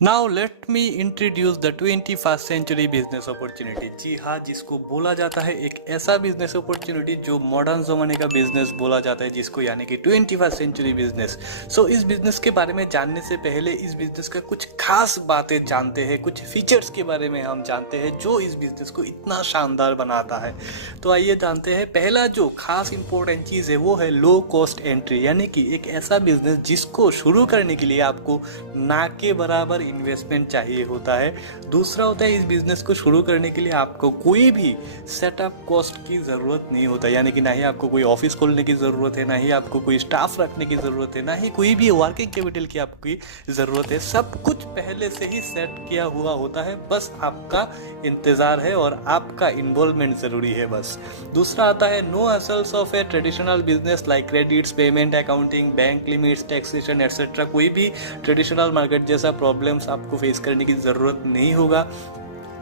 Now let me introduce the 21st century business opportunity. जी हाँ, जिसको बोला जाता है एक ऐसा बिजनेस अपॉर्चुनिटी जो मॉडर्न जमाने का बिजनेस बोला जाता है, जिसको यानी कि 21st सेंचुरी बिजनेस। सो इस बिजनेस के बारे में जानने से पहले इस बिजनेस का कुछ खास बातें जानते हैं, कुछ फीचर्स के बारे में हम जानते हैं जो इस बिजनेस को इतना शानदार बनाता है। तो आइए जानते हैं। पहला जो खास इंपॉर्टेंट चीज़ है वो है लो कॉस्ट एंट्री, यानी कि एक ऐसा बिजनेस जिसको शुरू करने के लिए आपको ना के बराबर इन्वेस्टमेंट चाहिए होता है। दूसरा होता है, इस बिजनेस को शुरू करने के लिए आपको कोई भी सेटअप कॉस्ट की ज़रूरत नहीं होता, यानी कि ना ही आपको कोई ऑफिस खोलने की ज़रूरत है, ना ही आपको कोई स्टाफ रखने की ज़रूरत है, ना ही कोई भी वर्किंग कैपिटल की आपकी ज़रूरत है। सब कुछ पहले से ही सेट किया हुआ होता है, बस आपका इंतज़ार है और आपका इन्वॉल्वमेंट ज़रूरी है बस। दूसरा आता है no hassles of a traditional business like credits, payment, accounting, bank limits, taxation etcetera. कोई भी ट्रेडिशनल मार्केट जैसा प्रॉब्लम्स आपको फेस करने की ज़रूरत नहीं होगा।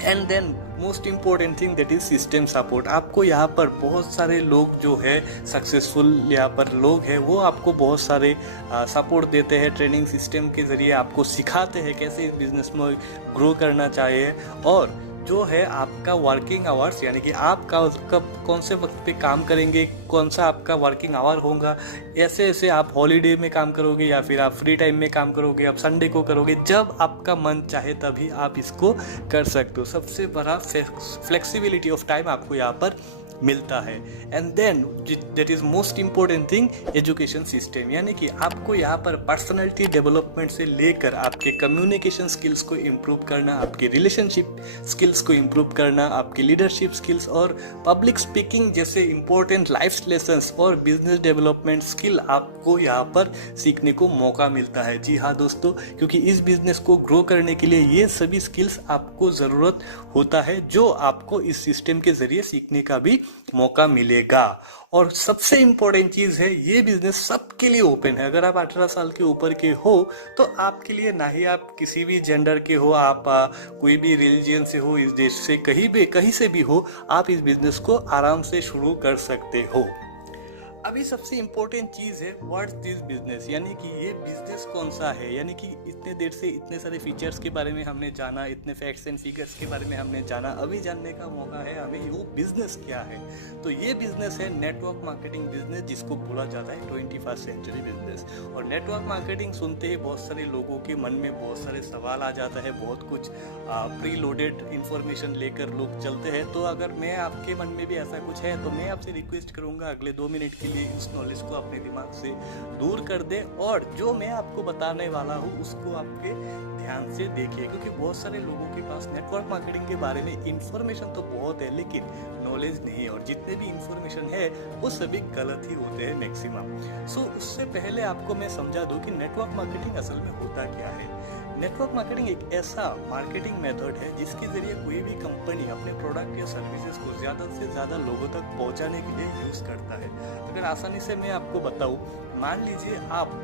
And then most important thing that is system support. आपको यहाँ पर बहुत सारे लोग जो है सक्सेसफुल यहाँ पर लोग हैं, वो आपको बहुत सारे सपोर्ट देते हैं, ट्रेनिंग सिस्टम के ज़रिए आपको सिखाते हैं कैसे इस बिज़नेस में ग्रो करना चाहिए। और जो है आपका वर्किंग आवर्स, यानी कि आप कब कौन से वक्त पे काम करेंगे, कौन सा आपका वर्किंग आवर होगा, ऐसे ऐसे आप हॉलीडे में काम करोगे या फिर आप फ्री टाइम में काम करोगे, आप संडे को करोगे, जब आपका मन चाहे तभी आप इसको कर सकते हो। सबसे बड़ा फ्लेक्सिबिलिटी ऑफ टाइम आपको यहाँ पर मिलता है। And then that is most important thing, education system, यानी कि आपको यहाँ पर पर्सनालिटी डेवलपमेंट से लेकर आपके कम्युनिकेशन स्किल्स को इम्प्रूव करना, आपके रिलेशनशिप स्किल्स को इम्प्रूव करना, आपकी लीडरशिप स्किल्स और पब्लिक स्पीकिंग जैसे इंपॉर्टेंट लाइफ लेसन्स और बिजनेस डेवलपमेंट स्किल आपको यहाँ पर सीखने को मौका मिलता है। जी हाँ दोस्तों, क्योंकि इस बिजनेस को ग्रो करने के लिए ये सभी स्किल्स आपको ज़रूरत होता है, जो आपको इस सिस्टम के ज़रिए सीखने का भी मौका मिलेगा। और सबसे इंपॉर्टेंट चीज है, ये बिजनेस सबके लिए ओपन है। अगर आप 18 साल के ऊपर के हो तो आपके लिए, ना ही आप किसी भी जेंडर के हो, आप कोई भी रिलीजियन से हो, इस देश से कहीं से भी हो, आप इस बिजनेस को आराम से शुरू कर सकते हो। अभी सबसे इम्पोर्टेंट चीज़ है व्हाट्स दिस बिजनेस, यानी कि ये बिजनेस कौन सा है। यानी कि इतने देर से इतने सारे फीचर्स के बारे में हमने जाना, इतने फैक्ट्स एंड फिगर्स के बारे में हमने जाना, अभी जानने का मौका है हमें वो बिजनेस क्या है। तो ये बिजनेस है नेटवर्क मार्केटिंग बिजनेस, जिसको बोला जाता है 21st सेंचुरी बिजनेस। और नेटवर्क मार्केटिंग सुनते ही बहुत सारे लोगों के मन में बहुत सारे सवाल आ जाता है, बहुत कुछ प्री लोडेड इंफॉर्मेशन लेकर लोग चलते हैं। तो अगर मैं आपके मन में भी ऐसा कुछ है तो मैं आपसे रिक्वेस्ट करूंगा अगले 2 मिनट के लिए इस नॉलेज को अपने दिमाग से दूर कर दे, और जो मैं आपको बताने वाला हूँ उसको आपके ध्यान से देखिए। क्योंकि बहुत सारे लोगों के पास नेटवर्क मार्केटिंग के बारे में इंफॉर्मेशन तो बहुत है, लेकिन नॉलेज नहीं है, और जितने भी इंफॉर्मेशन है वो सभी गलत ही होते हैं मैक्सिमम। सो उससे पहले आपको मैं समझा दूं कि नेटवर्क मार्केटिंग असल में होता क्या है। नेटवर्क मार्केटिंग एक ऐसा मार्केटिंग मेथड है जिसके जरिए कोई भी कंपनी अपने प्रोडक्ट या सर्विसेज को ज़्यादा से ज़्यादा लोगों तक पहुंचाने के लिए यूज़ करता है। अगर आसानी से मैं आपको बताऊं, मान लीजिए आप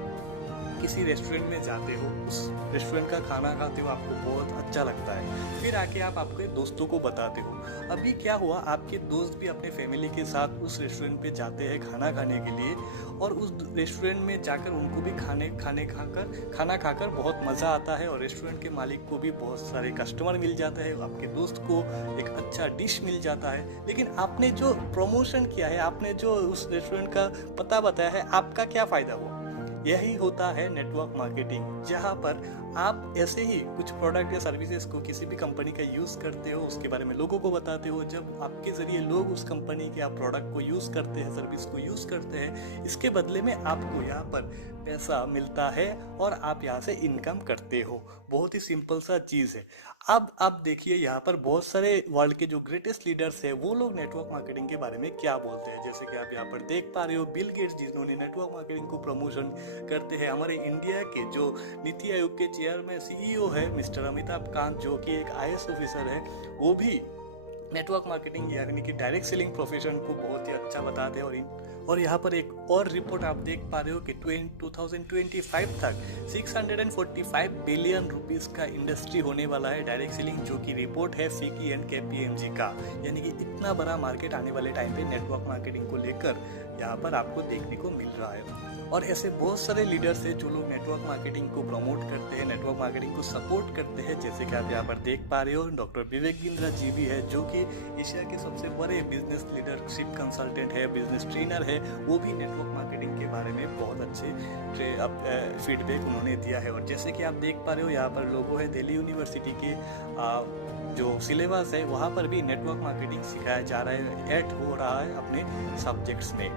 किसी रेस्टोरेंट में जाते हो, उस रेस्टोरेंट का खाना खाते हो, आपको बहुत अच्छा लगता है, फिर आके आप आपके दोस्तों को बताते हो। अभी क्या हुआ, आपके दोस्त भी अपने फैमिली के साथ उस रेस्टोरेंट पे जाते हैं खाना खाने के लिए, और उस रेस्टोरेंट में जाकर उनको भी खाना खाकर बहुत मज़ा आता है, और रेस्टोरेंट के मालिक को भी बहुत सारे कस्टमर मिल जाता है, आपके दोस्त को एक अच्छा डिश मिल जाता है। लेकिन आपने जो प्रमोशन किया है, आपने जो उस रेस्टोरेंट का पता बताया है, आपका क्या फ़ायदा हुआ? यही होता है नेटवर्क मार्केटिंग, जहाँ पर आप ऐसे ही कुछ प्रोडक्ट या सर्विसेज को किसी भी कंपनी का यूज़ करते हो, उसके बारे में लोगों को बताते हो। जब आपके ज़रिए लोग उस कंपनी के आप प्रोडक्ट को यूज़ करते हैं, सर्विस को यूज़ करते हैं, इसके बदले में आपको यहाँ पर पैसा मिलता है और आप यहाँ से इनकम करते हो। बहुत ही सिंपल सा चीज़ है। अब आप देखिए यहाँ पर बहुत सारे वर्ल्ड के जो ग्रेटेस्ट लीडर्स हैं वो लोग नेटवर्क मार्केटिंग के बारे में क्या बोलते हैं। जैसे कि आप यहाँ पर देख पा रहे हो, बिल गेट्स जिन्होंने नेटवर्क मार्केटिंग को प्रमोशन करते हैं। हमारे इंडिया के जो नीति आयोग के चेयरमैन सीईओ है मिस्टर अमिताभ कांत, जो कि एक आईएएस ऑफिसर है, वो भी नेटवर्क मार्केटिंग यानी कि डायरेक्ट सेलिंग प्रोफेशन को बहुत ही अच्छा बताते हैं। और यहाँ पर एक और रिपोर्ट आप देख पा रहे हो कि 2025 तक 645 बिलियन रुपीस का इंडस्ट्री होने वाला है डायरेक्ट सेलिंग, जो कि रिपोर्ट है फिकी एंड केपीएमजी का। यानी कि इतना बड़ा मार्केट आने वाले टाइम पे नेटवर्क मार्केटिंग को लेकर यहाँ पर आपको देखने को मिल रहा है। और ऐसे बहुत सारे लीडर्स हैं जो लोग नेटवर्क मार्केटिंग को प्रमोट करते हैं, नेटवर्क मार्केटिंग को सपोर्ट करते हैं, जैसे कि आप यहाँ पर देख पा रहे हो। डॉक्टर विवेक बिंद्रा जी भी है जो कि एशिया के सबसे बड़े बिजनेस लीडरशिप कंसल्टेंट है, बिजनेस ट्रेनर है। वो भी नेटवर्क मार्केटिंग के बारे में बहुत अच्छे फीडबैक उन्होंने दिया है। और जैसे कि आप देख पा रहे हो यहाँ पर लोगो है दिल्ली यूनिवर्सिटी के जो सिलेबस है वहाँ पर भी नेटवर्क मार्केटिंग सिखाया जा रहा है, ऐड हो रहा है अपने सब्जेक्ट्स में।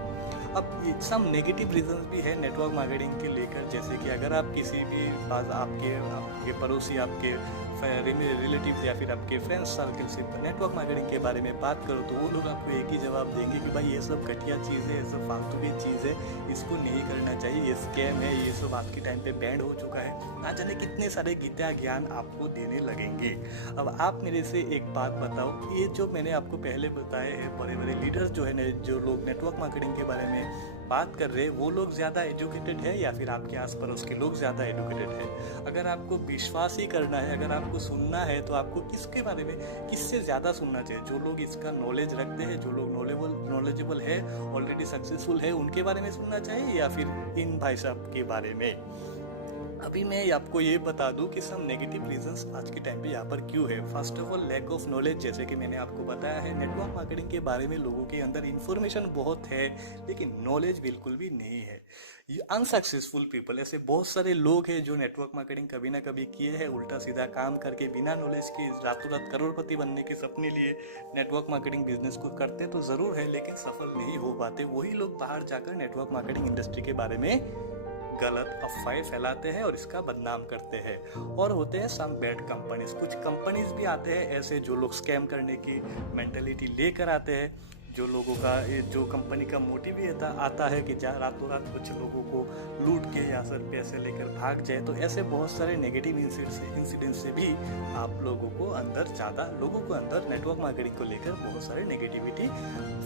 अब सम नेगेटिव रीजंस भी है नेटवर्क मार्केटिंग के लेकर, जैसे कि अगर आप किसी भी पास आपके पड़ोसी, आपके रिलेटिव या फिर आपके फ्रेंड्स सर्कल से नेटवर्क मार्केटिंग के बारे में बात करो तो वो लोग आपको एक ही जवाब देंगे कि भाई ये सब घटिया चीज़ है, ये सब फालतू की चीज़ है, इसको नहीं करना चाहिए, ये स्कैम है, ये सब आज के टाइम पे बैंड हो चुका है। ना जाने कितने सारे गीता ज्ञान आपको देने लगेंगे। अब आप मेरे से एक बात बताओ, ये जो मैंने आपको पहले बताए हैं बड़े बड़े लीडर्स जो है जो लोग नेटवर्क मार्केटिंग के बारे में बात कर रहे हैं, वो लोग ज़्यादा एजुकेटेड है या फिर आपके आस पड़ोस के लोग ज़्यादा एजुकेटेड है? अगर आपको विश्वास ही करना है, अगर आपको सुनना है तो आपको किसके बारे में, किससे ज़्यादा सुनना चाहिए? जो लोग इसका नॉलेज रखते हैं, जो लोग नॉलेजेबल है, ऑलरेडी सक्सेसफुल है, उनके बारे में सुनना चाहिए या फिर इन भाई साहब के बारे में? अभी मैं आपको ये बता दूं कि सम नेगेटिव रीजंस आज के टाइम पे यहाँ पर क्यों है। First of all lack of knowledge, जैसे कि मैंने आपको बताया है नेटवर्क मार्केटिंग के बारे में लोगों के अंदर इन्फॉर्मेशन बहुत है लेकिन नॉलेज बिल्कुल भी नहीं है। अनसक्सेसफुल पीपल, ऐसे बहुत सारे लोग हैं जो नेटवर्क मार्केटिंग कभी ना कभी किए हैं, उल्टा सीधा काम करके बिना नॉलेज के रातों रात करोड़पति बनने के सपने लिए नेटवर्क मार्केटिंग बिजनेस को करते तो ज़रूर है लेकिन सफल नहीं हो पाते। वही लोग बाहर जाकर नेटवर्क मार्केटिंग इंडस्ट्री के बारे में गलत अफवाहें फैलाते हैं और इसका बदनाम करते हैं। और होते हैं सम बैड कंपनीज, कुछ कंपनीज भी आते हैं ऐसे जो लोग स्कैम करने की मेंटेलिटी लेकर आते हैं, जो लोगों का जो कंपनी का मोटिव ही आता है कि रातों रात कुछ लोगों को लूट के या फिर पैसे लेकर भाग जाए। तो ऐसे बहुत सारे नेगेटिव इंसिडेंट से भी आप लोगों को अंदर नेटवर्क मार्केटिंग को लेकर बहुत सारे नेगेटिविटी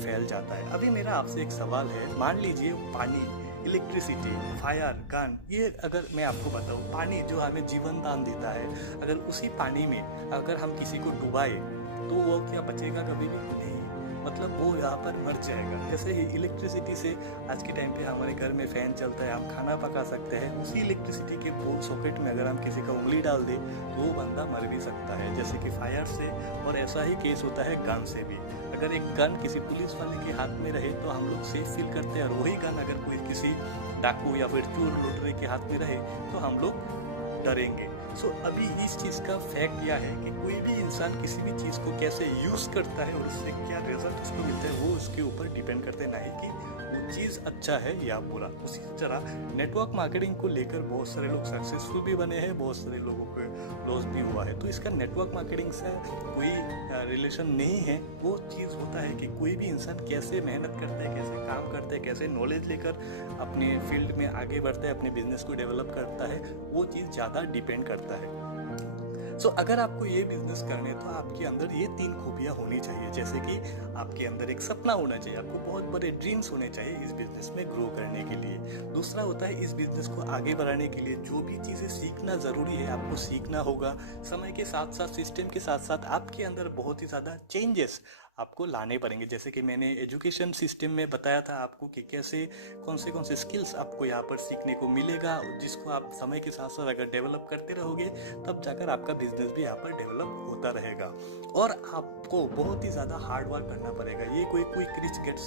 फैल जाता है। अभी मेरा आपसे एक सवाल है, मान लीजिए पानी, इलेक्ट्रिसिटी, फायर, गन, ये अगर मैं आपको बताऊँ, पानी जो हमें जीवन दान देता है, अगर उसी पानी में अगर हम किसी को डुबाए तो वो क्या बचेगा? कभी भी नहीं, मतलब वो यहाँ पर मर जाएगा। जैसे ही इलेक्ट्रिसिटी से आज के टाइम पे हमारे घर में फैन चलता है, आप खाना पका सकते हैं, उसी इलेक्ट्रिसिटी के पोल सॉकेट में अगर हम किसी का उंगली डाल दें तो वो बंदा मर भी सकता है, जैसे कि फायर से। और ऐसा ही केस होता है गन से भी। अगर एक गन किसी पुलिस वाले के हाथ में रहे तो हम लोग सेफ फील करते हैं, और वही गन अगर कोई किसी डाकू या फिर चोर लुटेरे के हाथ में रहे तो हम लोग डरेंगे। सो अभी इस चीज़ का फैक्ट यह है कि कोई भी इंसान किसी भी चीज़ को कैसे यूज़ करता है और उससे क्या रिजल्ट उसको मिलता है वो उसके ऊपर डिपेंड करते हैं, नहीं कि वो चीज़ अच्छा है या बुरा। उसी तरह नेटवर्क मार्केटिंग को लेकर बहुत सारे लोग सक्सेसफुल भी बने हैं, बहुत सारे लोगों को लॉस भी हुआ है। तो इसका नेटवर्क मार्केटिंग से कोई रिलेशन नहीं है। वो चीज़ होता है कि कोई भी इंसान कैसे मेहनत करता है, कैसे काम करता है, कैसे नॉलेज लेकर अपने फील्ड में आगे बढ़ता है, अपने बिजनेस को डेवलप करता है, वो चीज़ ज़्यादा डिपेंड करता है। सो अगर आपको ये बिजनेस करना है तो आपके अंदर ये 3 खूबियाँ होनी चाहिए, जैसे कि आपके अंदर एक सपना होना चाहिए, आपको बहुत बड़े ड्रीम्स होने चाहिए इस बिजनेस में ग्रो करने के लिए। दूसरा होता है इस बिजनेस को आगे बढ़ाने के लिए जो भी चीज़ें सीखना ज़रूरी है आपको सीखना होगा। समय के साथ साथ, सिस्टम के साथ साथ आपके अंदर बहुत ही ज़्यादा चेंजेस आपको लाने पड़ेंगे, जैसे कि मैंने एजुकेशन सिस्टम में बताया था आपको कि कैसे कौन से स्किल्स आपको यहाँ पर सीखने को मिलेगा, जिसको आप समय के साथ साथ अगर डेवलप करते रहोगे तब जाकर आपका बिजनेस भी यहाँ पर डेवलप होता रहेगा। और आपको बहुत ही ज़्यादा हार्ड वर्क करना पड़ेगा। ये कोई क्विक रिच गेट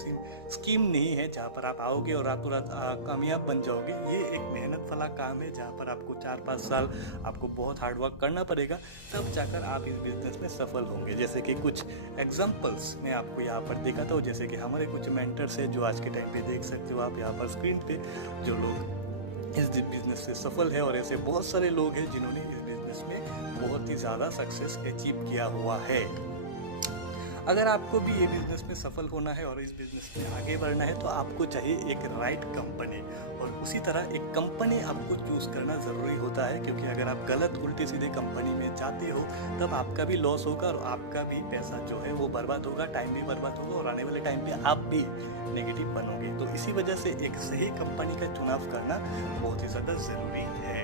स्कीम नहीं है जहाँ पर आप आओगे और रातों रात कामयाब बन जाओगे। ये एक मेहनत वाला काम है जहाँ पर आपको 4-5 साल आपको बहुत हार्ड वर्क करना पड़ेगा, तब जाकर आप इस बिजनेस में सफल होंगे। जैसे कि कुछ एग्जाम्पल्स मैं आपको यहाँ पर देखा था, जैसे कि हमारे कुछ मेंटर्स है जो आज के टाइम पे देख सकते हो आप यहाँ पर स्क्रीन पे, जो लोग इस बिजनेस से सफल है। और ऐसे बहुत सारे लोग हैं जिन्होंने इस बिजनेस में बहुत ही ज़्यादा सक्सेस अचीव किया हुआ है। अगर आपको भी ये बिजनेस में सफल होना है और इस बिजनेस में आगे बढ़ना है तो आपको चाहिए एक राइट कंपनी, और उसी तरह एक कंपनी आपको चूज़ करना ज़रूरी होता है, क्योंकि अगर आप गलत उल्टे सीधे कंपनी में जाते हो तब आपका भी लॉस होगा और आपका भी पैसा जो है वो बर्बाद होगा, टाइम भी बर्बाद होगा और आने वाले टाइम पे आप भी नेगेटिव बनोगे। तो इसी वजह से एक सही कंपनी का चुनाव करना बहुत ही ज़्यादा ज़रूरी है।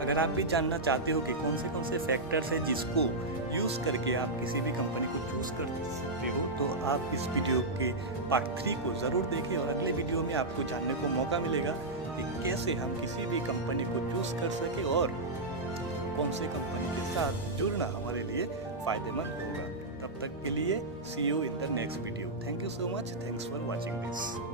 अगर आप भी जानना चाहते हो कि कौन से फैक्टर्स हैं जिसको यूज़ करके आप किसी भी कंपनी को चूज कर सकते हो, तो आप इस वीडियो के पार्ट 3 को ज़रूर देखें और अगले वीडियो में आपको जानने को मौका मिलेगा कि कैसे हम किसी भी कंपनी को चूज कर सके और कौन से कंपनी के साथ जुड़ना हमारे लिए फ़ायदेमंद होगा। तब तक के लिए see you in the next video. Thank you so much, thanks for watching this.